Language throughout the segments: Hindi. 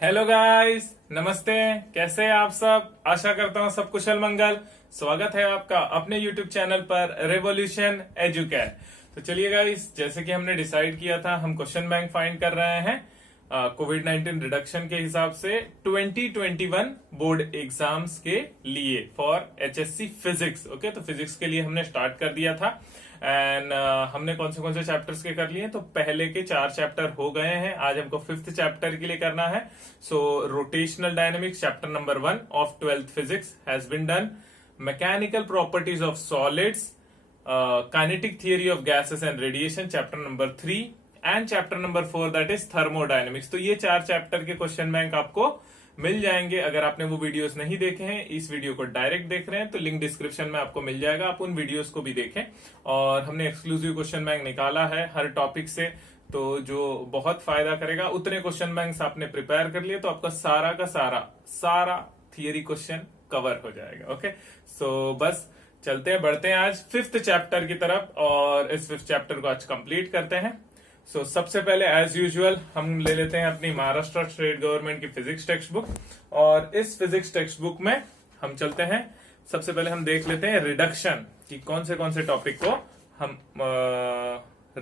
हेलो गाइस, नमस्ते। कैसे हैं आप सब? आशा करता हूँ सब कुशल मंगल। स्वागत है आपका अपने यूट्यूब चैनल पर रेवोल्यूशन एजुकेट। तो चलिए गाइस, जैसे कि हमने डिसाइड किया था, हम क्वेश्चन बैंक फाइंड कर रहे हैं कोविड-19 रिडक्शन के हिसाब से 2021 बोर्ड एग्जाम्स के लिए फॉर एचएससी फिजिक्स। ओके, तो फिजिक्स के लिए हमने स्टार्ट कर दिया था एंड हमने कौन से चैप्टर्स के कर लिए? तो पहले के 4 चैप्टर हो गए हैं। आज हमको 5th चैप्टर के लिए करना है। So rotational dynamics chapter number 1 of 12th physics has been done. Mechanical properties of solids, kinetic theory of gases and radiation chapter number 3 and chapter number 4 that is thermodynamics. तो ये 4 चैप्टर के क्वेश्चन बैंक आपको मिल जाएंगे। अगर आपने वो वीडियोस नहीं देखे हैं, इस वीडियो को डायरेक्ट देख रहे हैं, तो लिंक डिस्क्रिप्शन में आपको मिल जाएगा, आप उन वीडियोस को भी देखें। और हमने एक्सक्लूसिव क्वेश्चन बैंक निकाला है हर टॉपिक से, तो जो बहुत फायदा करेगा। उतने क्वेश्चन बैंक्स आपने प्रिपेयर कर लिए तो आपका सारा का सारा थियरी क्वेश्चन कवर हो जाएगा। ओके, सो बस चलते हैं, बढ़ते हैं आज 5th चैप्टर की तरफ और इस 5th चैप्टर को आज कंप्लीट करते हैं। सबसे पहले एज यूजुअल हम ले लेते हैं अपनी महाराष्ट्र स्टेट गवर्नमेंट की फिजिक्स टेक्स्ट बुक, और इस फिजिक्स टेक्स्ट बुक में हम चलते हैं। सबसे पहले हम देख लेते हैं रिडक्शन कि कौन से टॉपिक को हम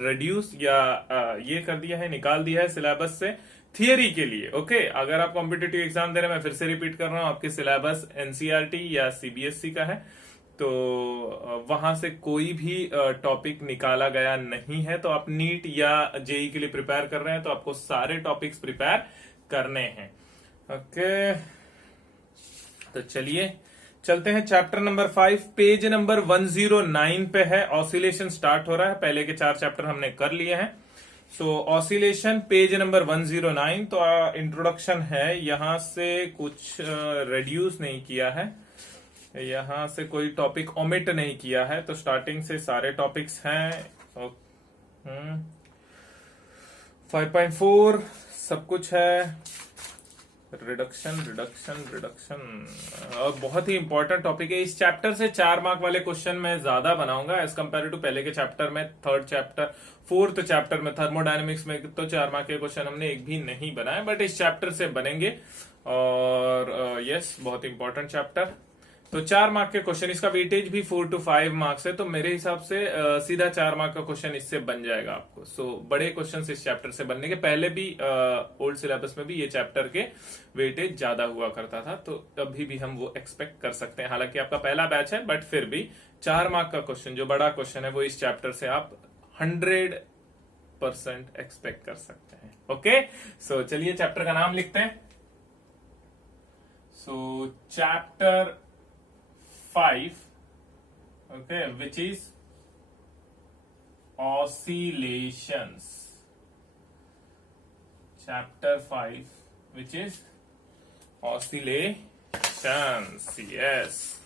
रिड्यूस या ये कर दिया है, निकाल दिया है सिलेबस से थियरी के लिए। ओके, अगर आप कॉम्पिटिटिव एग्जाम दे रहे हैं, मैं फिर से रिपीट कर रहा हूं, आपके सिलेबस एनसीईआरटी या सीबीएसई का है, तो वहां से कोई भी टॉपिक निकाला गया नहीं है। तो आप नीट या जेई के लिए प्रिपेयर कर रहे हैं तो आपको सारे टॉपिक्स प्रिपेयर करने हैं। ओके, तो चलिए चलते हैं चैप्टर नंबर 5, पेज नंबर 109 पे है। ऑसिलेशन स्टार्ट हो रहा है। पहले के 4 चैप्टर हमने कर लिए हैं। सो ऑसिलेशन पेज नंबर 109। तो इंट्रोडक्शन है, यहां से कुछ रिड्यूस नहीं किया है, यहां से कोई टॉपिक ओमिट नहीं किया है, तो स्टार्टिंग से सारे टॉपिक्स हैं। 5.4 सब कुछ है। रिडक्शन रिडक्शन रिडक्शन बहुत ही इंपॉर्टेंट टॉपिक है। इस चैप्टर से 4 मार्क वाले क्वेश्चन मैं ज्यादा बनाऊंगा एज कंपेयर टू पहले के चैप्टर में। 4th चैप्टर में थर्मोडायनेमिक्स में तो 4 मार्क के क्वेश्चन हमने एक भी नहीं बनाए, बट इस चैप्टर से बनेंगे। और यस, बहुत इंपॉर्टेंट चैप्टर। तो 4 मार्क के क्वेश्चन, इसका वेटेज भी 4 to 5 मार्क्स है, तो मेरे हिसाब से सीधा 4 मार्क का क्वेश्चन इससे बन जाएगा आपको। बड़े क्वेश्चन इस चैप्टर से बनने के पहले भी ओल्ड सिलेबस में भी ये चैप्टर के वेटेज ज्यादा हुआ करता था, तो अभी भी हम वो एक्सपेक्ट कर सकते हैं। हालांकि आपका पहला बैच है, बट फिर भी 4 मार्क का क्वेश्चन, जो बड़ा क्वेश्चन है, वो इस चैप्टर से आप 100% एक्सपेक्ट कर सकते हैं। ओके, सो चलिए चैप्टर का नाम लिखते हैं। Chapter 5, okay, which is oscillations. Chapter 5, which is oscillations. Yes.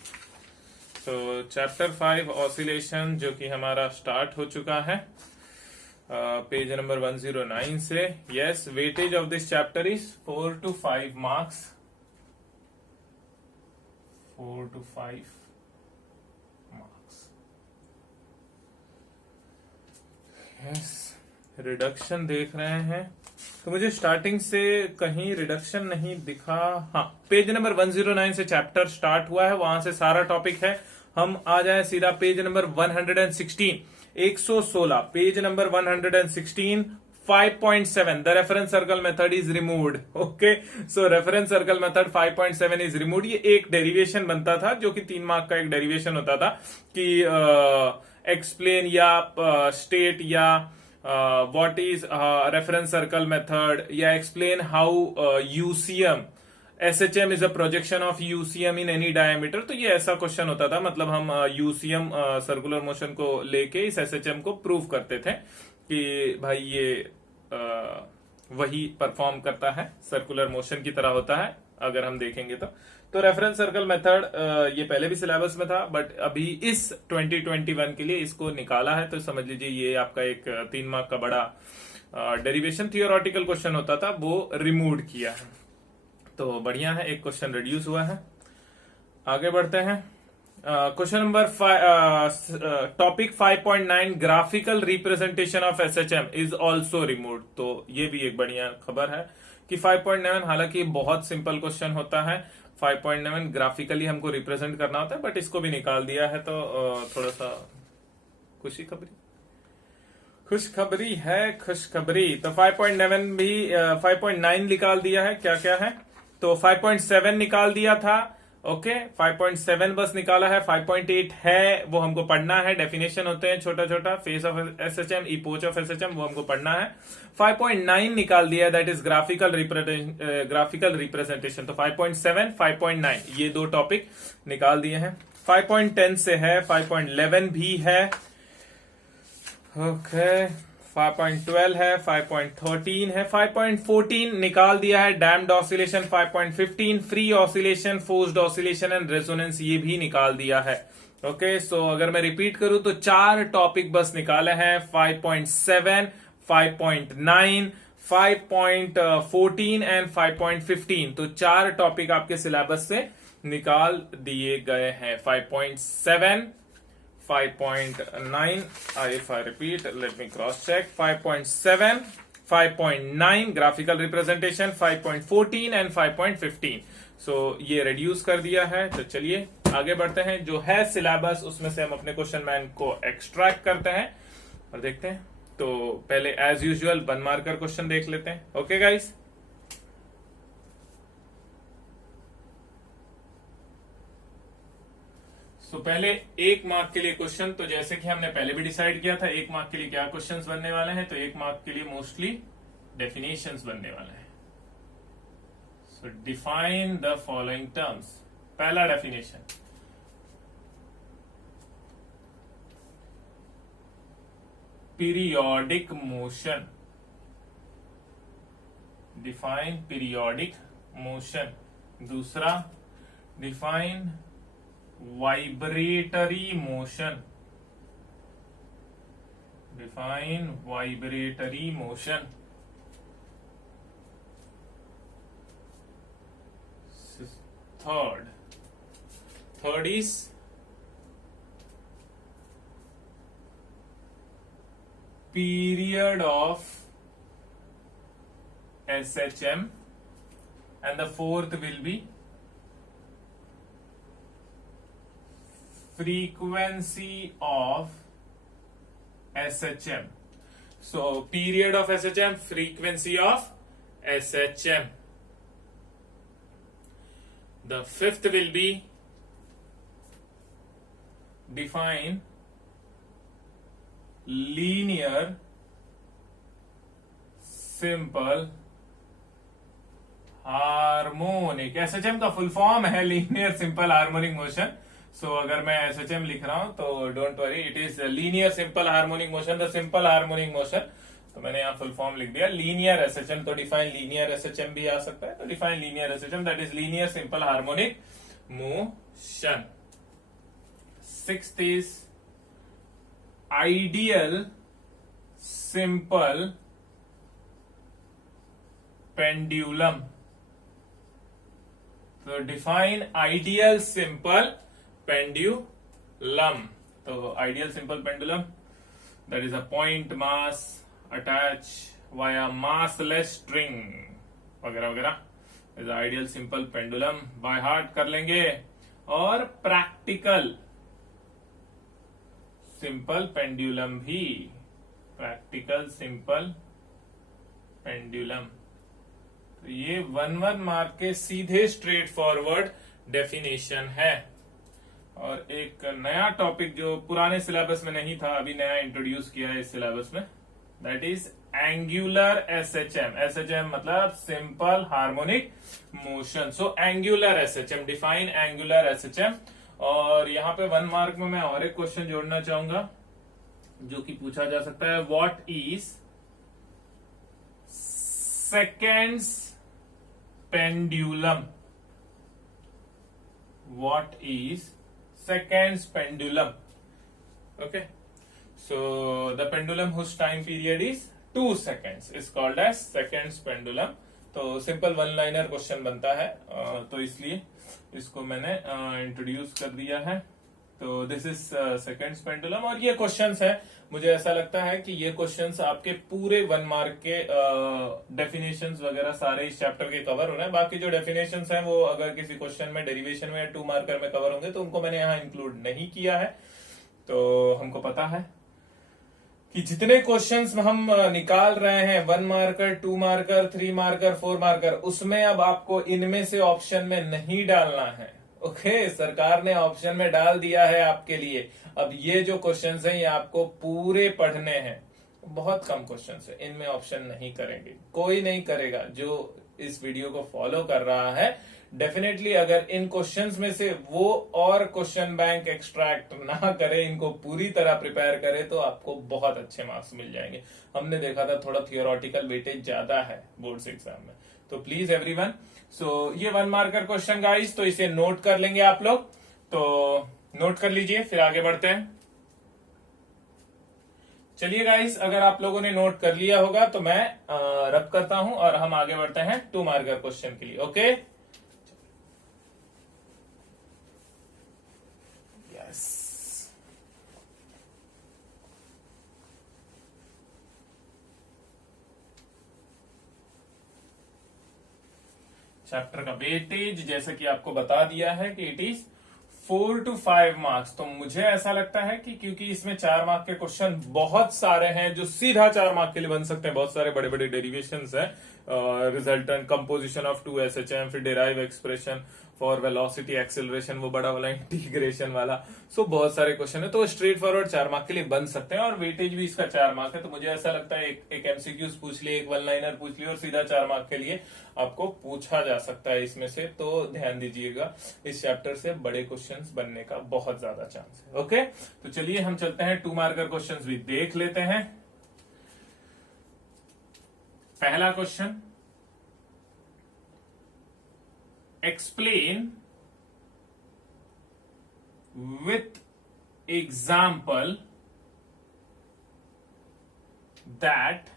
So chapter 5 oscillation, जो कि हमारा स्टार्ट हो चुका है पेज नंबर 109 से। Yes, weightage of this chapter is 4 to 5 marks. 4 to 5 marks. Yes, reduction देख रहे हैं, तो मुझे स्टार्टिंग से कहीं रिडक्शन नहीं दिखा। हाँ, पेज नंबर 109 से चैप्टर स्टार्ट हुआ है, वहां से सारा टॉपिक है। हम आ जाए सीधा page number 116 page number 116 5.7 the reference circle method is removed. Okay, so reference circle method 5.7 is removed. ये एक डेरिवेशन बनता था, जो कि 3 मार्क का एक डेरिवेशन होता था कि एक्सप्लेन या स्टेट या what is reference circle method, या explain how UCM SHM is a projection of UCM in any diameter। तो ये ऐसा क्वेश्चन होता था, मतलब हम UCM सर्कुलर मोशन को लेके इस SHM को प्रूव करते थे कि भाई ये वही परफॉर्म करता है, सर्कुलर मोशन की तरह होता है अगर हम देखेंगे तो रेफरेंस सर्कल मेथड ये पहले भी सिलेबस में था, बट अभी इस 2021 के लिए इसको निकाला है। तो समझ लीजिए ये आपका एक 3 मार्क का बड़ा डेरिवेशन थियोरेटिकल क्वेश्चन होता था, वो रिमूव किया है। तो बढ़िया है, एक क्वेश्चन रिड्यूस हुआ है। आगे बढ़ते हैं। Question number topic 5.9 graphical representation of SHM is also removed. तो ये भी एक बढ़िया खबर है कि 5.9 हालांकि बहुत सिंपल क्वेश्चन होता है, 5.9 ग्राफिकली हमको रिप्रेजेंट करना होता है, बट इसको भी निकाल दिया है, तो थोड़ा सा खुशखबरी है, खुशखबरी। तो 5.9 भी 5.9 निकाल दिया है, क्या क्या है, तो 5.7 निकाल दिया था, ओके 5.7 बस निकाला है, 5.8 है वो हमको पढ़ना है, डेफिनेशन होते हैं छोटा छोटा, face of SHM, epoch of SHM, वो हमको पढ़ना है। 5.9 निकाल दिया, दैट इज ग्राफिकल रिप्रेजेंटेशन। तो 5.7 5.9 ये दो टॉपिक निकाल दिए हैं। 5.10 से है, 5.11 भी है, ओके 5.12 है, 5.13 है, 5.14 निकाल दिया है, damped oscillation 5.15, free oscillation, forced oscillation and resonance ये भी निकाल दिया है। ओके सो अगर मैं रिपीट करूं तो 4 टॉपिक बस निकाले हैं, 5.7, 5.9, 5.14 एंड 5.15, तो 4 टॉपिक आपके सिलेबस से निकाल दिए गए हैं। 5.7, 5.9, if I repeat, let me cross check, 5.7, 5.9 graphical representation, 5.14 and 5.15। सो ये रिड्यूस कर दिया है। तो चलिए आगे बढ़ते हैं, जो है सिलेबस उसमें से हम अपने क्वेश्चन बैंक को एक्सट्रैक्ट करते हैं और देखते हैं। तो पहले एज यूजुअल 1 मार्कर क्वेश्चन देख लेते हैं। ओके गाइस, तो पहले 1 मार्क के लिए क्वेश्चन, तो जैसे कि हमने पहले भी डिसाइड किया था 1 मार्क के लिए क्या क्वेश्चंस बनने वाले हैं, तो 1 मार्क के लिए मोस्टली डेफिनेशंस बनने वाले हैं। So define the following terms. पहला definition, periodic motion, define periodic motion. दूसरा, define vibratory motion, define vibratory motion। third is period of SHM, and the fourth will be frequency of SHM। So period of SHM, frequency of SHM। The fifth will be define linear simple harmonic. SHM का फुल फॉर्म है लीनियर सिंपल हार्मोनिक मोशन। सो अगर मैं एसएचएम लिख रहा हूं तो don't worry, it is linear simple harmonic motion, the simple harmonic motion. तो मैंने यहाँ फुल फॉर्म लिख दिया लीनियर एसएचएम। तो डिफाइन लीनियर एसएचएम भी आ सकता है, तो define linear SHM, that is linear simple harmonic motion. Sixth is ideal simple pendulum. तो डिफाइन आइडियल सिंपल पेंडुलम। तो ideal simple pendulum, that is a point mass attach via massless string वगैरह वगैरह, is ideal simple pendulum. By heart कर लेंगे। और प्रैक्टिकल सिंपल पेंडुलम भी, प्रैक्टिकल सिंपल पेंडुलम। तो ये 1 मार्क के सीधे स्ट्रेट फॉरवर्ड डेफिनेशन है। और एक नया टॉपिक जो पुराने सिलेबस में नहीं था, अभी नया इंट्रोड्यूस किया है इस सिलेबस में, that is angular SHM. SHM मतलब simple harmonic motion. So angular SHM, define angular SHM. और यहाँ पे 1 मार्क में मैं और एक क्वेश्चन जोड़ना चाहूंगा जो कि पूछा जा सकता है, what is seconds pendulum. What is seconds pendulum? Okay, so the pendulum whose time period is 2 seconds is called as seconds pendulum। तो सिंपल 1 लाइनर क्वेश्चन बनता है, तो इसलिए इसको मैंने इंट्रोड्यूस कर दिया है। तो दिस इज सेकंड पेंडुलम, और ये क्वेश्चंस है, मुझे ऐसा लगता है कि ये क्वेश्चंस आपके पूरे 1 मार्क के डेफिनेशंस वगैरह सारे इस चैप्टर के कवर हो रहे हैं। बाकी जो डेफिनेशंस हैं वो अगर किसी क्वेश्चन में डेरिवेशन में या 2 मार्कर में कवर होंगे तो उनको मैंने यहाँ इंक्लूड नहीं किया है। तो हमको पता है कि जितने क्वेश्चंस हम निकाल रहे हैं 1 मार्कर, 2 मार्कर, 3 मार्कर, 4 मार्कर, उसमें अब आपको इनमें से ऑप्शन में नहीं डालना है। ओके, सरकार ने ऑप्शन में डाल दिया है आपके लिए। अब ये जो क्वेश्चंस हैं ये आपको पूरे पढ़ने हैं। बहुत कम क्वेश्चंस है, इनमें ऑप्शन नहीं करेंगे, कोई नहीं करेगा। जो इस वीडियो को फॉलो कर रहा है डेफिनेटली अगर इन क्वेश्चंस में से वो और क्वेश्चन बैंक एक्सट्रैक्ट ना करे, इनको पूरी तरह प्रिपेयर करे, तो आपको बहुत अच्छे मार्क्स मिल जाएंगे। हमने देखा था थोड़ा थियोरटिकल वेटेज ज्यादा है बोर्ड्स एग्जाम में। तो प्लीज एवरीवन, सो ये 1 मार्कर क्वेश्चन गाइस, तो इसे नोट कर लेंगे आप लोग। तो नोट कर लीजिए, फिर आगे बढ़ते हैं। चलिए गाइस, अगर आप लोगों ने नोट कर लिया होगा तो मैं रब करता हूं और हम आगे बढ़ते हैं 2 मार्कर क्वेश्चन के लिए। ओके, यस, चैप्टर का वेटेज जैसे कि आपको बता दिया है कि इट इज 4 to 5 मार्क्स। तो मुझे ऐसा लगता है कि क्योंकि इसमें 4 मार्क के क्वेश्चन बहुत सारे हैं जो सीधा 4 मार्क के लिए बन सकते हैं, बहुत सारे बड़े बड़े डेरिवेशंस हैं, रिजल्टेंट कंपोजिशन ऑफ 2 SHM, फिर derive expression for velocity acceleration, वो बड़ा वाला इंटीग्रेशन वाला। सो बहुत सारे क्वेश्चन है, तो स्ट्रेट फॉरवर्ड 4 मार्क के लिए बन सकते हैं और वेटेज भी इसका 4 मार्क है। तो मुझे ऐसा लगता है एक MCQs पूछ लिए, एक 1 लाइनर पूछ लिए और सीधा 4 मार्क के लिए आपको पूछा जा सकता है इसमें से। तो ध्यान दीजिएगा, इस चैप्टर से बड़े क्वेश्चंस बनने का बहुत ज्यादा चांस है। ओके, तो चलिए हम चलते हैं 2 मार्कर क्वेश्चंस भी देख लेते हैं। पहला question, explain with example that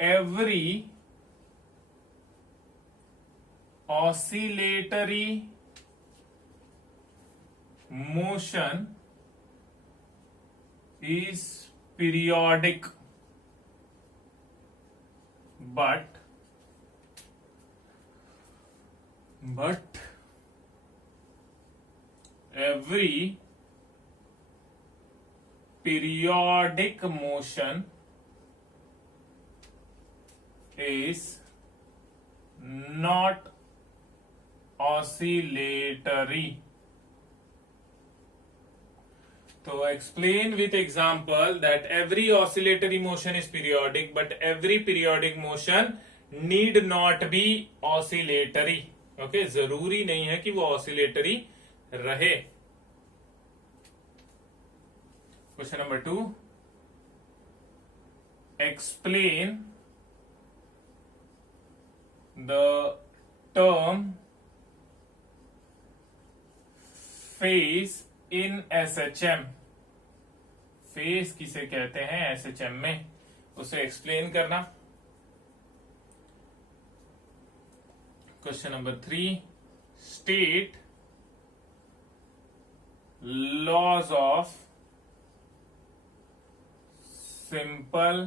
every oscillatory motion is periodic but every periodic motion is not oscillatory. तो explain with example that every oscillatory motion is periodic but every periodic motion need not be oscillatory. Okay, जरूरी नहीं है कि वो ऑसिलेटरी रहे। Question number 2, explain the term phase in SHM। Phase किसे कहते हैं SHM में, उसे एक्सप्लेन करना। Question number 3, state laws of simple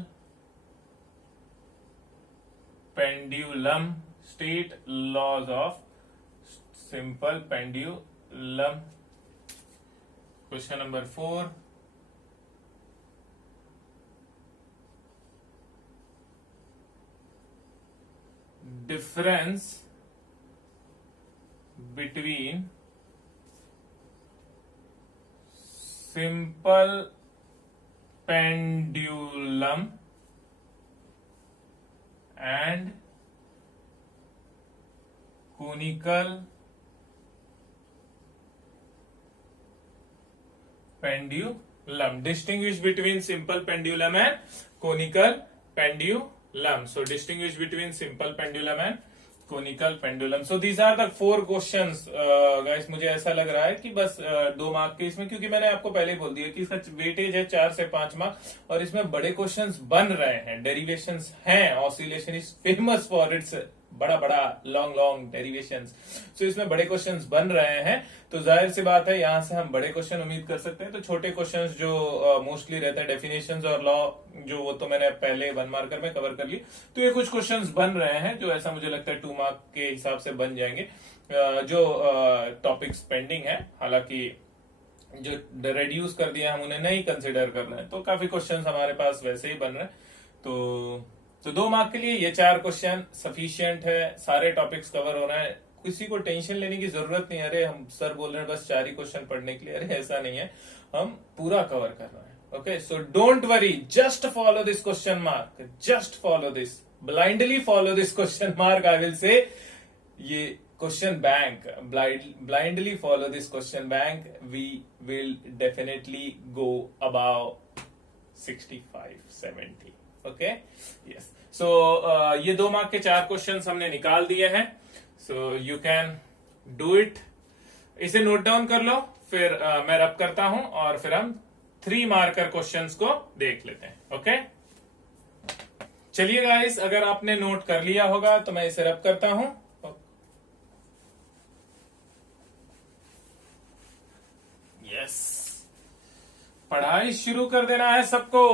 pendulum. State laws of simple pendulum. Question number 4, difference between simple pendulum and conical pendulum. Distinguish between simple pendulum and conical pendulum. So distinguish between simple pendulum and conical pendulum. So these are the 4 questions guys. मुझे ऐसा लग रहा है कि बस 2 मार्क के इसमें, क्योंकि मैंने आपको पहले ही बोल दिया कि इसका वेटेज है 4 से 5 मार्क और इसमें बड़े क्वेश्चंस बन रहे हैं, डेरिवेशंस हैं। Oscillation is famous for its बड़ा बड़ा लॉन्ग लॉन्ग डेरिवेशंस, तो इसमें बड़े क्वेश्चंस बन रहे हैं। तो जाहिर सी बात है यहाँ से हम बड़े क्वेश्चन उम्मीद कर सकते हैं। तो छोटे क्वेश्चंस जो मोस्टली रहते हैं डेफिनेशंस और लॉ, जो वो तो मैंने पहले 1 मार्कर में कवर कर ली। तो ये कुछ क्वेश्चंस बन रहे हैं जो ऐसा मुझे लगता है 2 मार्क के हिसाब से बन जाएंगे। जो टॉपिक्स पेंडिंग है, हालांकि जो रेड्यूस कर दिया हम उन्हें नहीं कंसिडर कर रहे हैं, तो काफी क्वेश्चंस हमारे पास वैसे ही बन रहे हैं। तो 2 मार्क के लिए ये 4 क्वेश्चन सफिशिएंट है, सारे टॉपिक्स कवर हो रहे हैं। किसी को टेंशन लेने की जरूरत नहीं है, अरे हम सर बोल रहे हैं बस 4 ही क्वेश्चन पढ़ने के लिए, अरे ऐसा नहीं है, हम पूरा कवर कर रहे हैं। Okay, so don't worry, just follow this question mark, just follow this, blindly follow this question mark, I will say. ये question bank, blindly follow this question bank, we will definitely go above 65-70. okay, yes, so ये 2 मार्क के 4 क्वेश्चंस हमने निकाल दिए हैं। so you can do it, इसे नोट डाउन कर लो, फिर मैं रब करता हूं और फिर हम 3 मार्कर क्वेश्चंस को देख लेते हैं। ओके, चलिए गाइस, अगर आपने नोट कर लिया होगा तो मैं इसे रब करता हूं। यस, पढ़ाई शुरू कर देना है सबको,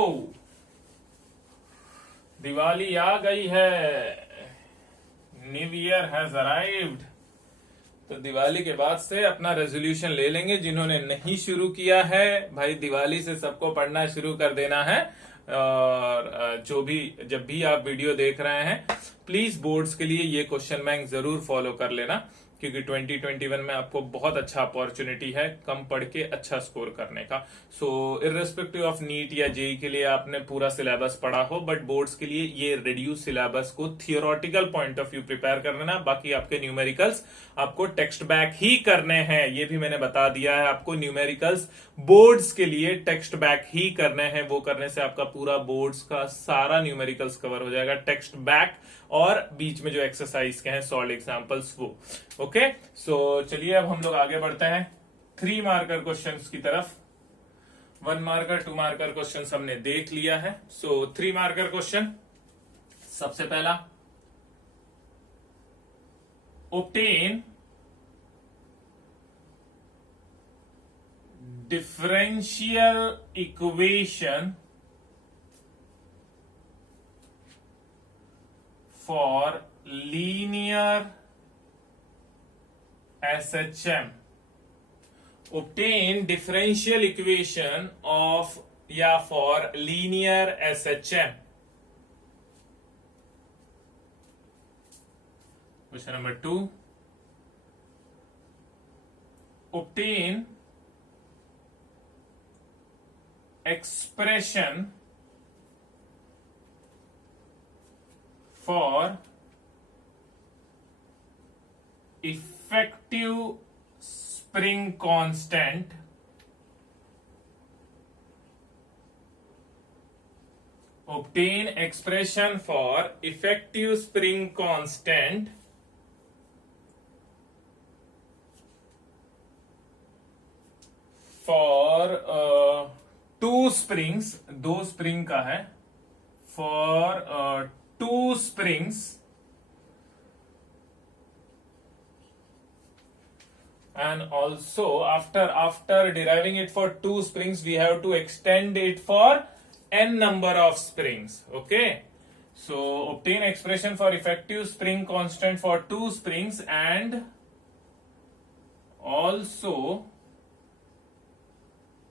दिवाली आ गई है, न्यू ईयर हैज अराइव्ड। तो दिवाली के बाद से अपना रेजोल्यूशन ले लेंगे। जिन्होंने नहीं शुरू किया है भाई, दिवाली से सबको पढ़ना शुरू कर देना है। और जो भी, जब भी आप वीडियो देख रहे हैं, प्लीज बोर्ड्स के लिए ये क्वेश्चन बैंक जरूर फॉलो कर लेना, क्योंकि 2021 में आपको बहुत अच्छा अपॉर्चुनिटी है कम पढ़ के अच्छा स्कोर करने का। सो इर्रेस्पेक्टिव ऑफ नीट या जेई के लिए आपने पूरा सिलेबस पढ़ा हो, बट बोर्ड्स के लिए ये रिड्यूस सिलेबस को theoretical point of view prepare कर लेना। बाकी आपके न्यूमेरिकल्स आपको टेक्स्ट बैक ही करने हैं, ये भी मैंने बता दिया है आपको। न्यूमेरिकल्स बोर्ड्स के लिए टेक्स्ट बैक ही करने हैं, वो करने से आपका पूरा बोर्ड्स का सारा न्यूमेरिकल्स कवर हो जाएगा, टेक्स्ट बैक और बीच में जो एक्सरसाइज के हैं सॉल्व एग्जांपल्स वो। ओके, सो चलिए अब हम लोग आगे बढ़ते हैं 3 मार्कर क्वेश्चंस की तरफ। 1 मार्कर 2 मार्कर क्वेश्चंस हमने देख लिया है। सो 3 मार्कर क्वेश्चन, सबसे पहला, obtain differential equation for linear SHM. Obtain differential equation of या for linear SHM. Question number 2. Obtain expression for effective spring constant obtain expression for effective spring constant for 2 springs, 2 spring का है, for 2 springs and also after deriving it for 2 springs we have to extend it for n number of springs. Okay, so obtain expression for effective spring constant for 2 springs and also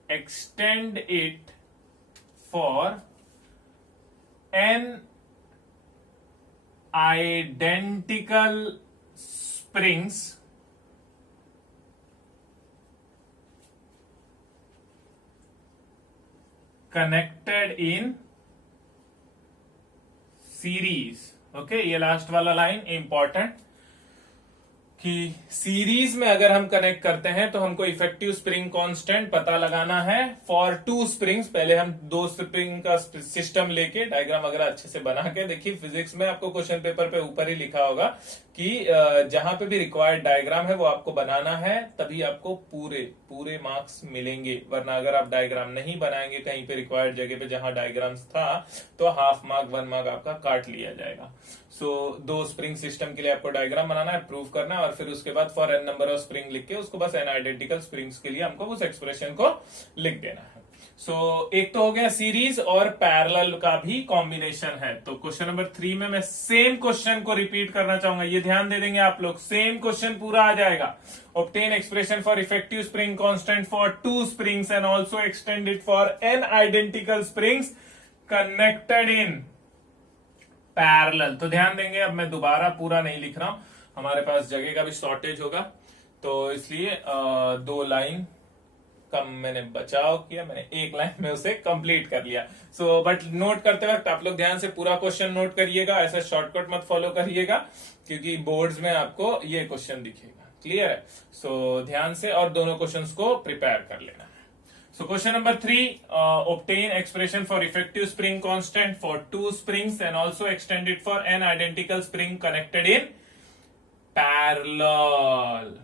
extend it for n identical springs connected in series. Okay, ये लास्ट वाला लाइन इंपॉर्टेंट, कि सीरीज में अगर हम कनेक्ट करते हैं तो हमको इफेक्टिव स्प्रिंग कांस्टेंट पता लगाना है फॉर 2 स्प्रिंग्स। पहले हम 2 स्प्रिंग का सिस्टम लेके डायग्राम वगैरह अच्छे से बना के, देखिए फिजिक्स में आपको क्वेश्चन पेपर पे ऊपर ही लिखा होगा कि जहां पे भी रिक्वायर्ड डायग्राम है वो आपको बनाना है, तभी आपको पूरे मार्क्स मिलेंगे, वरना अगर आप डायग्राम नहीं बनाएंगे कहीं पे रिक्वायर्ड जगह पे जहां डायग्राम्स था तो हाफ मार्क 1 मार्क आपका काट लिया जाएगा। सो 2 स्प्रिंग सिस्टम के लिए आपको डायग्राम बनाना है, प्रूव करना है, और फिर उसके बाद for n number of spring लिख के उसको बस एन आइडेंटिकल स्प्रिंग्स के लिए हमको उस एक्सप्रेशन को लिख देना है। सो एक तो हो गया सीरीज और पैरेलल का भी कॉम्बिनेशन है। तो क्वेश्चन नंबर 3 में मैं सेम क्वेश्चन को रिपीट करना चाहूंगा, ये ध्यान दे देंगे आप लोग, सेम क्वेश्चन पूरा आ जाएगा। Obtain expression for effective spring constant for 2 springs and also extend it for n identical springs connected in parallel. तो ध्यान देंगे, अब मैं दोबारा पूरा नहीं लिख रहा हूं, हमारे पास जगह का भी शॉर्टेज होगा, तो इसलिए 2 लाइन कम मैंने बचाव किया, मैंने 1 लाइन में उसे कंप्लीट कर लिया। सो बट नोट करते वक्त आप लोग ध्यान से पूरा क्वेश्चन नोट करिएगा, ऐसा शॉर्टकट मत फॉलो करिएगा, क्योंकि बोर्ड्स में आपको ये क्वेश्चन दिखेगा। क्लियर है? सो ध्यान से और दोनों क्वेश्चंस को प्रिपेयर कर लेना है। So question number 3, obtain expression for effective spring constant for 2 springs and also extend it for n identical spring connected in parallel.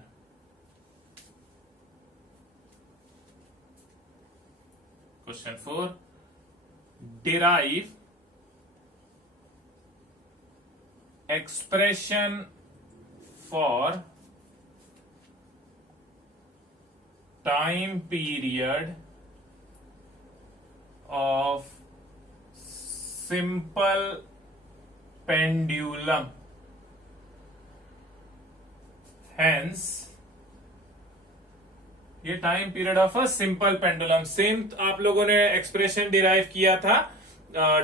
Question 4, derive expression for time period of simple pendulum. Hence, ये time period of a simple pendulum, same आप लोगों ने एक्सप्रेशन डिराइव किया था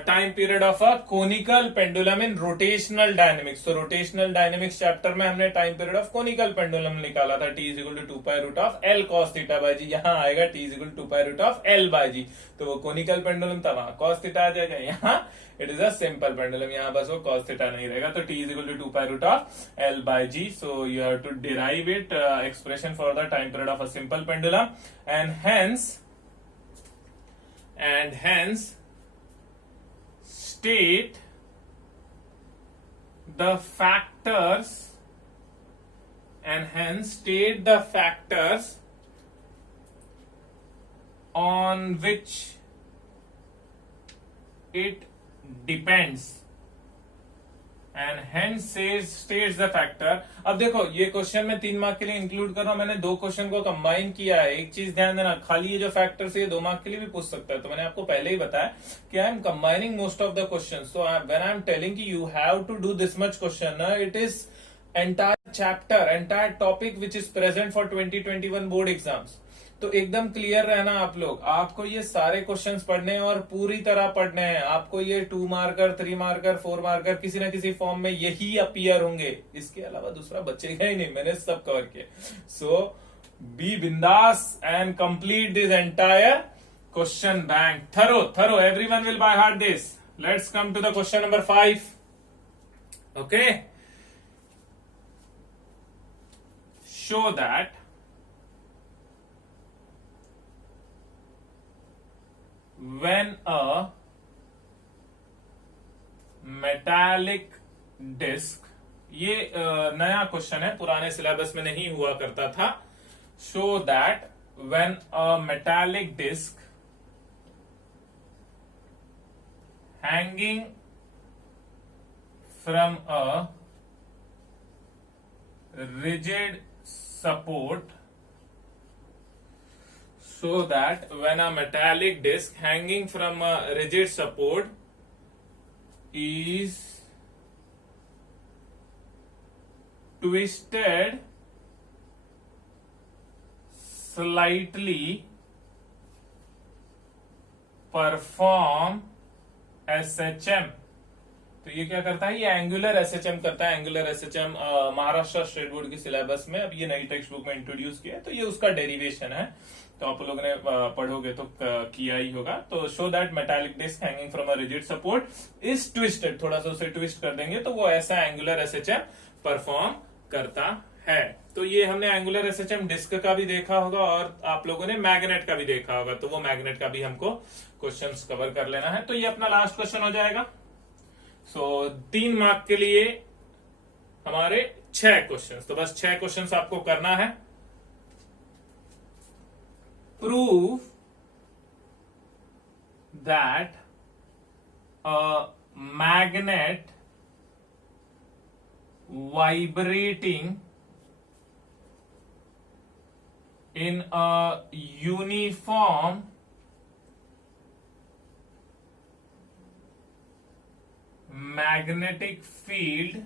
time period of a conical pendulum in rotational dynamics. तो रोटेशनल डायनेमिक्स चैप्टर में हमने time period of conical pendulum निकाला था, t is equal to 2 pi root of l cos theta by g. यहाँ आएगा t is equal to 2 pi root of l by g, तो वो कोनिकल पेंडुलम था, वहां cos थीटा आ जाएगा। यहाँ it is a simple pendulum, यहाँ बस वो cos थीटा नहीं रहेगा, तो t is equal to 2 pi root of l by g. So you have to derive it expression for the time period of a simple pendulum and hence state the factors on which it depends and hence states the factor। अब देखो ये क्वेश्चन में 3 मार्क के लिए इंक्लूड कर रहा हूं, मैंने 2 क्वेश्चन को कंबाइन किया है। एक चीज ध्यान देना, खाली ये जो फैक्टर्स है ये 2 मार्क के लिए भी पूछ सकता है, तो मैंने आपको पहले ही बताया कि I am combining most of the question. So when I am telling कि you have to do this much question, it is entire chapter, entire topic which is present for 2021 board exams. तो एकदम क्लियर रहना आप लोग, आपको ये सारे क्वेश्चंस पढ़ने हैं और पूरी तरह पढ़ने हैं। आपको ये 2 मार्कर 3 मार्कर 4 मार्कर किसी ना किसी फॉर्म में यही अपीयर होंगे, इसके अलावा दूसरा बचेगा ही नहीं, मैंने सब कवर किया। सो बी बिंदास and complete this entire question bank thorough everyone will by heart this. Let's come to the question number 5। Okay, show that when a metallic disc, ये नया क्वेश्चन है, पुराने सिलेबस में नहीं हुआ करता था। show that when a metallic disc hanging from a rigid support, so that when a metallic disc hanging from a rigid support is twisted slightly, perform SHM। तो ये क्या करता है, ये एंगुलर एसएचएम करता है। Angular SHM Maharashtra state board की सिलेबस में अब ये नई टेक्स्ट बुक में इंट्रोड्यूस किया है, तो ये उसका डेरिवेशन है, तो आप लोगों ने पढ़ोगे तो किया ही होगा। तो show that metallic disc hanging from a rigid support is twisted, थोड़ा सा उसे ट्विस्ट कर देंगे तो वो ऐसा एंगुलर एसएचएम परफॉर्म करता है। तो ये हमने एंगुलर एसएचएम डिस्क का भी देखा होगा और आप लोगों ने मैग्नेट का भी देखा होगा, तो वो मैग्नेट का भी हमको क्वेश्चंस कवर कर लेना है। तो ये अपना लास्ट क्वेश्चन हो जाएगा। सो 3 मार्क के लिए हमारे 6 क्वेश्चंस, तो बस 6 क्वेश्चंस आपको करना है। prove that a magnet vibrating in a uniform magnetic field,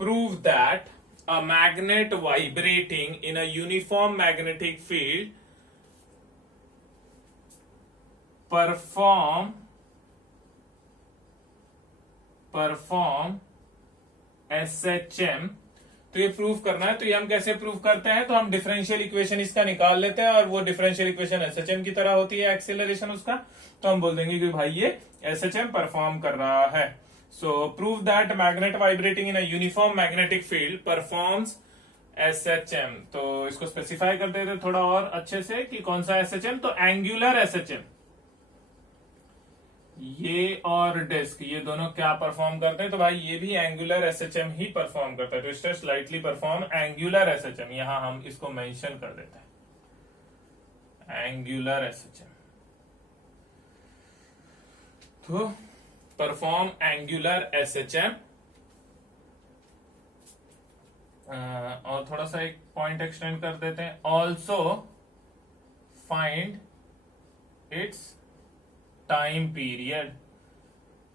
prove that a magnet vibrating in a uniform magnetic field perform SHM। तो ये प्रूफ करना है। तो ये हम कैसे प्रूफ करते हैं, तो हम डिफरेंशियल इक्वेशन इसका निकाल लेते हैं और वो डिफरेंशियल इक्वेशन एसएचएम की तरह होती है, एक्सेलरेशन उसका। तो हम बोल देंगे कि भाई ये एसएचएम परफॉर्म कर रहा है। सो prove that magnet vibrating in a uniform magnetic field performs SHM. तो इसको स्पेसिफाई कर देते थोड़ा और अच्छे से कि कौन सा एसएचएम, तो एंगुलर एसएचएम। ये और डिस्क ये दोनों क्या परफॉर्म करते हैं, तो भाई ये भी एंगुलर एसएचएम ही परफॉर्म करता है। तो इससे स्लाइटली परफॉर्म एंगुलर एसएचएम, यहां हम इसको मेंशन कर देते हैं एंगुलर एसएचएम। तो परफॉर्म एंगुलर एसएचएम। और थोड़ा सा एक पॉइंट एक्सटेंड कर देते हैं, also find its time period.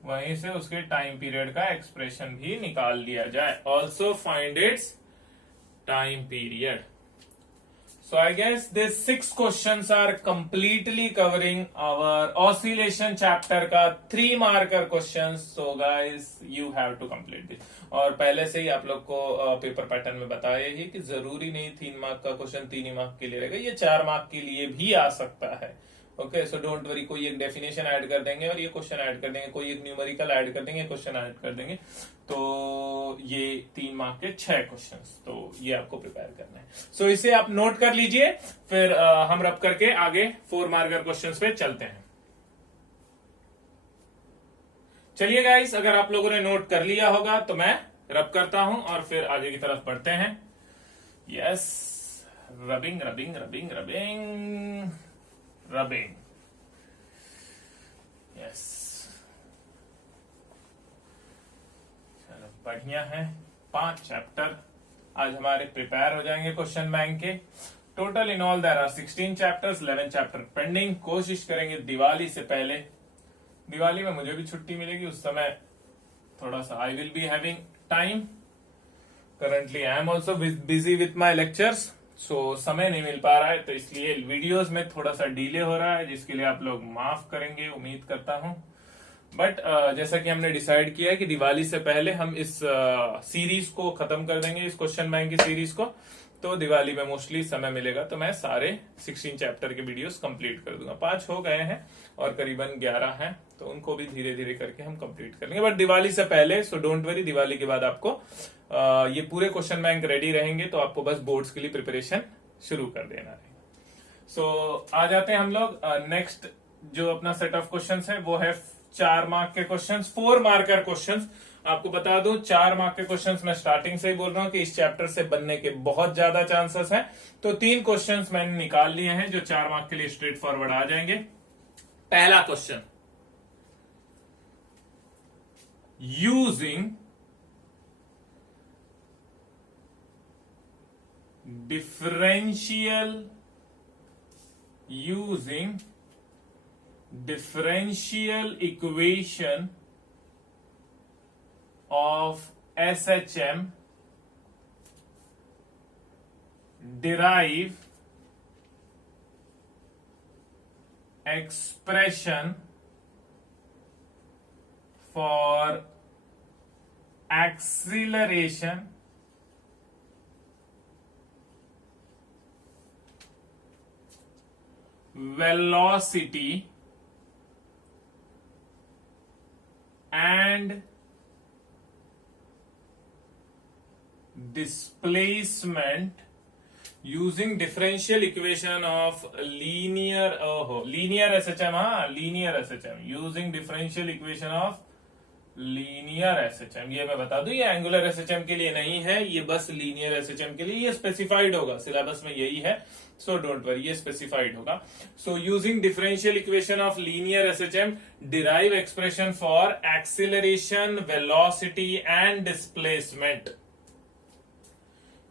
वहीं से उसके टाइम पीरियड का एक्सप्रेशन भी निकाल लिया जाए। Also find its time period. So I guess this 6 questions are completely covering our oscillation chapter का 3 marker questions. So guys you have to complete this. और पहले से ही आप लोग को पेपर पैटर्न में बताया ही कि जरूरी नहीं 3 मार्क का क्वेश्चन 3 ही मार्क के लिए रहेगा, ये 4 मार्क के लिए भी आ सकता है। Okay, so don't worry. कोई एक डेफिनेशन ऐड कर देंगे और ये क्वेश्चन ऐड कर देंगे, कोई एक न्यूमेरिकल ऐड कर देंगे, क्वेश्चन ऐड कर देंगे। तो ये 3 मार्क के 6 क्वेश्चंस, तो ये आपको प्रिपेयर करना है। सो इसे आप नोट कर लीजिए, फिर हम रब करके आगे 4 मार्कर क्वेश्चंस पे चलते हैं। चलिए गाइस, अगर आप लोगों ने नोट कर लिया होगा तो मैं रब करता हूं और फिर आगे की तरफ बढ़ते हैं। Yes, rubbing rubbing rubbing rubbing rubbing. Yes, चलो बढ़िया है। 5 चैप्टर आज हमारे प्रिपेयर हो जाएंगे क्वेश्चन बैंक के। Total in all there are 16 chapters, 11 chapter pending. कोशिश करेंगे दिवाली से पहले, दिवाली में मुझे भी छुट्टी मिलेगी, उस समय थोड़ा सा I will be having time. Currently I am also busy with my lectures, so समय नहीं मिल पा रहा है, तो इसलिए वीडियोस में थोड़ा सा डिले हो रहा है, जिसके लिए आप लोग माफ करेंगे उम्मीद करता हूं। बट जैसा कि हमने डिसाइड किया है कि दिवाली से पहले हम इस सीरीज को खत्म कर देंगे, इस क्वेश्चन बैंक की सीरीज को। तो दिवाली में मोस्टली समय मिलेगा तो मैं सारे 16 चैप्टर के वीडियोस कंप्लीट कर दूंगा। 5 हो गए हैं और करीबन 11 हैं, तो उनको भी धीरे धीरे करके हम कंप्लीट कर लेंगे, बट दिवाली से पहले। सो डोंट वरी, दिवाली के बाद आपको ये पूरे क्वेश्चन बैंक रेडी रहेंगे, तो आपको बस बोर्ड्स के लिए प्रिपरेशन शुरू कर देना रहेगा। सो आ जाते हैं हम लोग नेक्स्ट जो अपना सेट ऑफ क्वेश्चंस है, वो है 4 मार्क के क्वेश्चंस, 4 मार्कर क्वेश्चंस। आपको बता दूं 4 मार्क के क्वेश्चंस मैं स्टार्टिंग से ही बोल रहा हूं कि इस चैप्टर से बनने के बहुत ज्यादा चांसेस हैं। तो 3 क्वेश्चंस मैंने निकाल लिए हैं जो 4 मार्क के लिए स्ट्रेट फॉरवर्ड आ जाएंगे। पहला question, using differential equation of SHM, derive expression for acceleration velocity and displacement using differential equation of linear SHM using differential equation of linear SHM. ये मैं बता दूं, ये एंगुलर एसएचएम के लिए नहीं है, ये बस लीनियर एसएचएम के लिए, ये स्पेसिफाइड होगा सिलेबस में, यही है। सो डोंट वरी, ये स्पेसिफाइड होगा. So using differential equation of linear SHM derive expression for acceleration, velocity and displacement.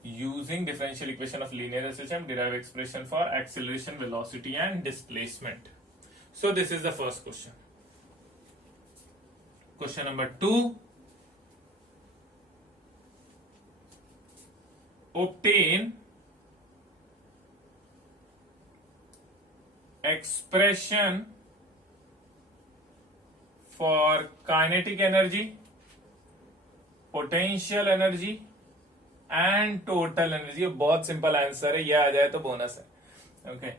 Using differential equation of linear SHM, derive expression for acceleration, velocity and displacement. So this is the first question. Question number 2. Obtain expression for kinetic energy, potential energy and total energy. बहुत सिंपल आंसर है, ये आ जाए तो बोनस है. ओके,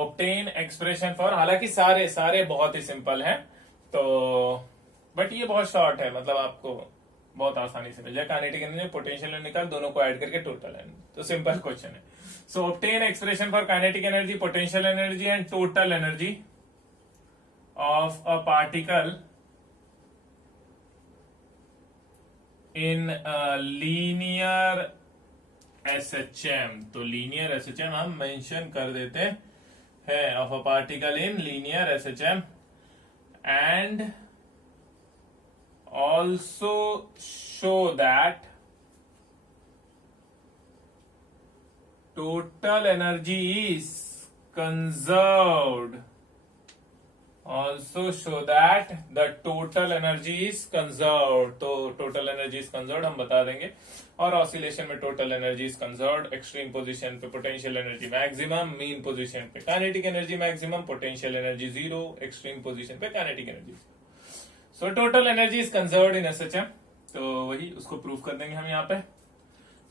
ऑब्टेन एक्सप्रेशन फॉर, हालांकि सारे बहुत ही सिंपल हैं, तो बट ये बहुत शॉर्ट है, मतलब आपको बहुत आसानी से मिल जाए. काइनेटिक एनर्जी, पोटेंशियल एनर्जी निकाल, दोनों को ऐड करके टोटल एनर्जी. तो सिंपल क्वेश्चन है. So obtain expression for kinetic energy, potential energy and total energy of a particle in linear SHM. तो लीनियर SHM हम मेंशन कर देते हैं, of a particle in linear SHM and also show that total energy is conserved. Also show that the total energy is conserved. तो total energy is conserved हम बता देंगे. और ऑसिलेशन में total energy is conserved. Extreme position पे potential energy maximum, mean position पे kinetic energy maximum, potential energy 0, extreme position पे kinetic energy. So total energy is conserved in SHM. तो वही उसको प्रूव कर देंगे हम यहाँ पे.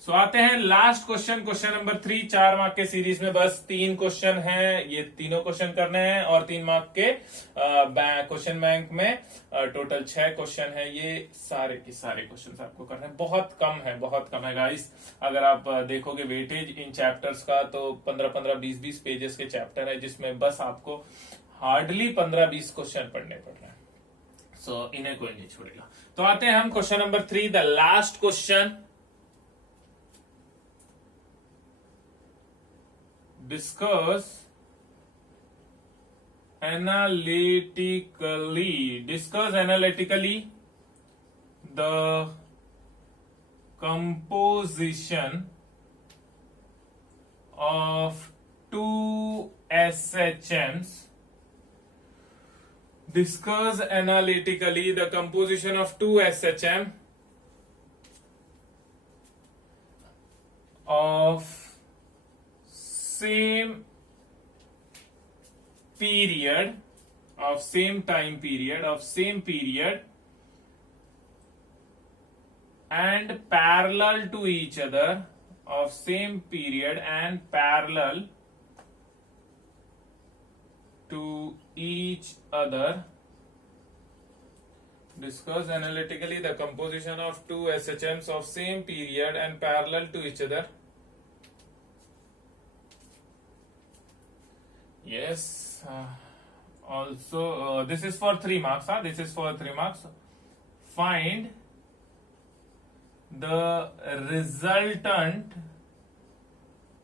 सो आते हैं last question, question number 3. 4 mark के सीरीज में बस 3 क्वेश्चन हैं, ये तीनों क्वेश्चन करने हैं. और 3 मार्क के क्वेश्चन बैंक में टोटल 6 क्वेश्चन है. ये सारे के सारे क्वेश्चन आपको करने हैं. बहुत कम है गाइस. अगर आप देखोगे वेटेज इन चैप्टर्स का तो 15-15, 20-20 पेजेस के चैप्टर है, जिसमें बस आपको हार्डली 15-20 क्वेश्चन पढ़ने पड़ रहे हैं. सो इन्हें कोई नहीं छोड़ेगा. तो आते हैं हम question number 3, the last question. Discuss analytically the composition of two SHMs. Discuss analytically the composition of two SHM of same period, of same time period, of same period and parallel to each other, of same period and parallel to each other. Discuss analytically the composition of two SHMs of same period and parallel to each other. Yes. Also, this is for 3 marks. This is for 3 marks. Find the resultant.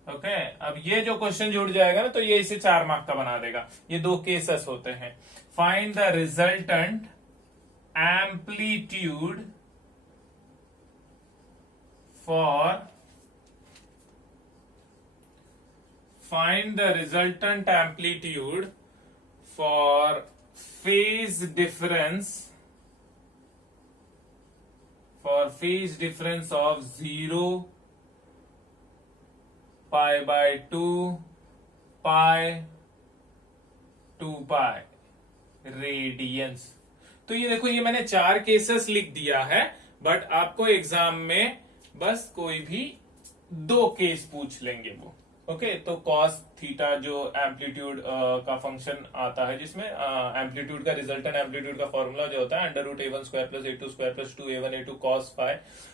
Okay. अब ये जो क्वेश्चन जुड़ जाएगा ना, तो ये इसे 4 मार्क का बना देगा. ये 2 केसेस होते हैं. Find the resultant amplitude for. Find the resultant amplitude for phase difference of 0, pi by 2, pi, 2 pi radiance. तो ये देखो, ये मैंने 4 केसेस लिख दिया है, बट आपको एग्जाम में बस कोई भी 2 केस पूछ लेंगे वो. ओके, तो cos थीटा जो एम्पलीट्यूड का फंक्शन आता है, जिसमें एम्पलीट्यूड का रिजल्टेंट एम्पलीट्यूड का फॉर्मूला जो होता है √a1² + a2² + 2a1 a2 cos phi,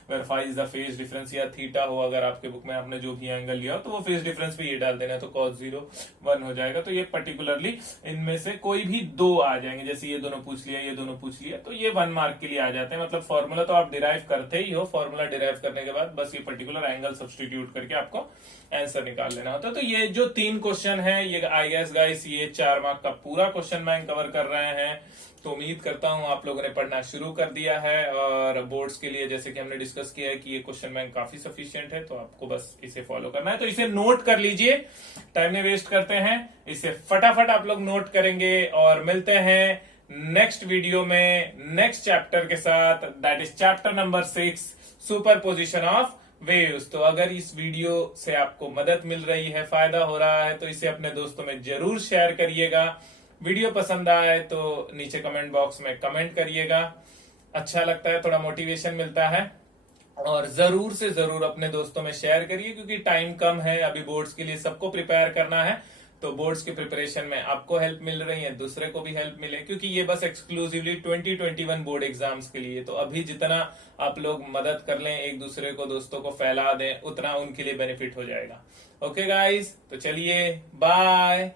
where phi is the phase difference, या थीटा हो अगर आपके बुक में आपने जो भी एंगल लिया हो तो वो फेज डिफरेंस पे ये डाल देना, तो cos 0 1 हो जाएगा। तो ये पर्टिकुलरली इनमें से कोई भी दो आ जाएंगे, जैसे ये दोनों पूछ लिया, ये दोनों पूछ लिया, तो ये 1 मार्क के लिए आ जाते हैं। मतलब फॉर्मूला तो आप डिराइव करते ही हो, फॉर्मूला डिराइव करने के बाद बस ये पर्टिकुलर एंगल सब्सटीट्यूट करके आपको आंसर निकाल लेना होता है। तो ये जो 3 क्वेश्चन है, ये आई गेस गाइस ये 4 मार्क का पूरा क्वेश्चन बैंक कवर कर रहे हैं। तो उम्मीद करता हूं आप लोगों ने पढ़ना शुरू कर दिया है, और बोर्ड्स के लिए जैसे कि हमने डिस्कस किया है कि ये क्वेश्चन बैंक काफी सफिशिएंट है, तो आपको बस इसे फॉलो करना है। तो इसे नोट कर लीजिए, टाइम नहीं वेस्ट करते हैं, इसे फटाफट आप लोग नोट करेंगे, और मिलते हैं नेक्स्ट वीडियो में नेक्स्ट चैप्टर के साथ, that is chapter number 6, super position of waves. तो अगर इस वीडियो से आपको मदद मिल रही है, फायदा हो रहा है, तो इसे अपने दोस्तों में जरूर शेयर करिएगा। वीडियो पसंद आए तो नीचे कमेंट बॉक्स में कमेंट करिएगा, अच्छा लगता है, थोड़ा मोटिवेशन मिलता है। और जरूर से जरूर अपने दोस्तों में शेयर करिए, क्योंकि टाइम कम है, अभी बोर्ड्स के लिए सबको प्रिपेयर करना है। तो बोर्ड्स की प्रिपरेशन में आपको हेल्प मिल रही है, दूसरे को भी हेल्प मिले, क्योंकि ये बस एक्सक्लूसिवली 2021 बोर्ड एग्जाम्स के लिए। तो अभी जितना आप लोग मदद कर लें, एक दूसरे को, दोस्तों को फैला दें, उतना उनके लिए बेनिफिट हो जाएगा। ओके गाइस, तो चलिए बाय।